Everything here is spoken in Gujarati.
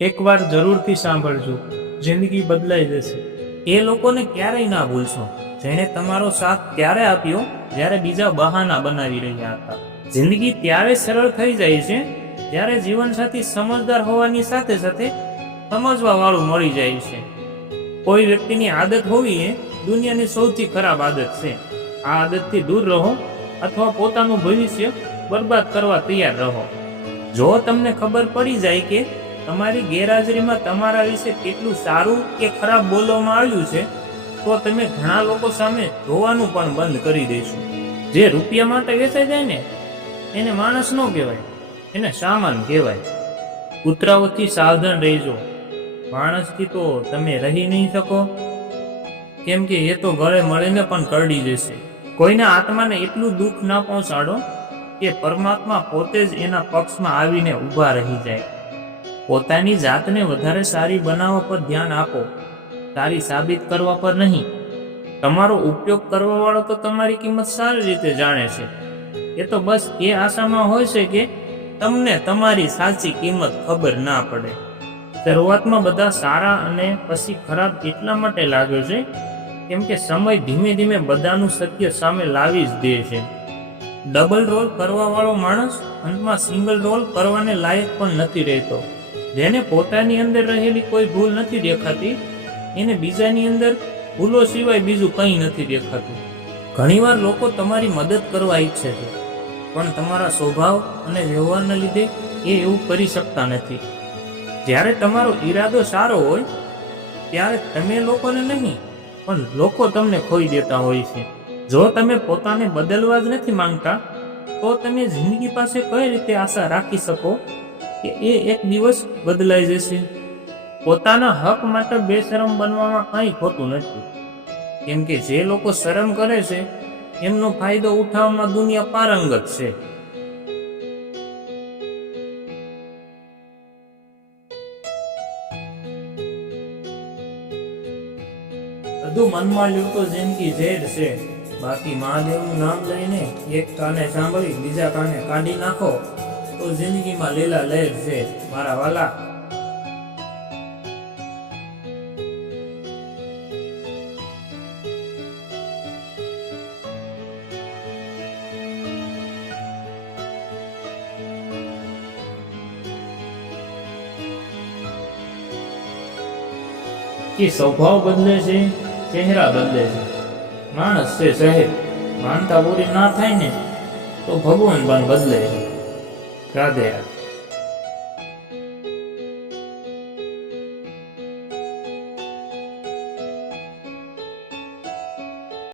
એકવાર જરૂરથી સાંભળજો, જિંદગી બદલાઈ જશે. એ લોકોને ક્યારેય ના ભૂલશો જેણે તમારો સાથ ત્યારે આપ્યો જ્યારે બીજા બહાના બનાવી રહ્યા હતા. જિંદગી ત્યારે સરળ થઈ જાય છે જ્યારે જીવનસાથી સમજદાર હોવાની સાથે સાથે સમજવા વાળું મળી જાય છે. કોઈ વ્યક્તિની આદત હોવી એ દુનિયાની સૌથી ખરાબ આદત છે. આ આદતથી દૂર રહો અથવા પોતાનું ભવિષ્ય બરબાદ કરવા તૈયાર રહો. જો તમને ખબર પડી જાય કે તમારી ગેરહાજરીમાં તમારા વિશે કેટલું સારું કે ખરાબ બોલવામાં આવ્યું છે, તો તમે ઘણા લોકો સામે જોવાનું પણ બંધ કરી દેશો. જે રૂપિયા માટે વેચાઈ જાય ને એને માણસ ન કહેવાય, એને સામાન કહેવાય. કૂતરાઓથી સાવધાન રહેજો. માણસથી તો તમે રહી નહીં શકો, કેમ કે એ તો ગળે મળીને પણ કરડી જશે. કોઈના આત્માને એટલું દુઃખ ના પહોંચાડો કે પરમાત્મા પોતે જ એના પક્ષમાં આવીને ઊભા રહી જાય. પોતાની જાતને વધારે સારી બનાવવા પર ધ્યાન આપો, સારી સાબિત કરવા પર નહીં. તમારો ઉપયોગ કરવા વાળો તો તમારી કિંમત સારી રીતે જાણે છે. એ તો બસ એ આશામાં હોય છે કે તમને તમારી સાચી કિંમત ખબર ના પડે. શરૂઆતમાં બધા સારા અને પછી ખરાબ એટલા માટે લાગ્યો છે કેમ કે સમય ધીમે ધીમે બધાનું સત્ય સામે લાવી જ દે છે. ડબલ રોલ કરવા વાળો માણસ અંતમાં સિંગલ રોલ કરવાને લાયક પણ નથી રહેતો. જેને પોતાની અંદર રહેલી કોઈ ભૂલ નથી દેખાતી, એને બીજાની અંદર ભૂલો સિવાય બીજું કંઈ નથી દેખાતું. ઘણીવાર લોકો તમારી મદદ કરવા ઈચ્છે છે, પણ તમારા સ્વભાવ અને વ્યવહારના લીધે એ એવું કરી શકતા નથી. જ્યારે તમારો ઈરાદો સારો હોય ત્યારે તમે લોકોને નહીં પણ લોકો તમને ખોઈ દેતા હોય છે. જો તમે પોતાને બદલવા જ નથી માંગતા, તો તમે જિંદગી પાસે કઈ રીતે આશા રાખી શકો કે એ એક દિવસ બદલાઈ જશે? પોતાના હક માટે બેશરમ બનવામાં કંઈ ખોટું નથી, કેમ કે જે લોકો શરમ કરે છે એમનો ફાયદો ઉઠાવવામાં દુનિયા પારંગત છે. બધું મનમાં લ્યો તો જિંદગી ઝેર છે. બાકી મહાદેવનું નામ લઈને એક કાને સાંભળી બીજા કાને કાઢી નાખો તો જિંદગીમાં લીલા લહેર છે મારા વાલા. કે સ્વભાવ બદલે છે, ચહેરા બદલે છે, માણસ છે સાહેબ. માનતા પૂરી ના થાય ને તો ભગવાન પણ બદલે છે. રાધે રાધે.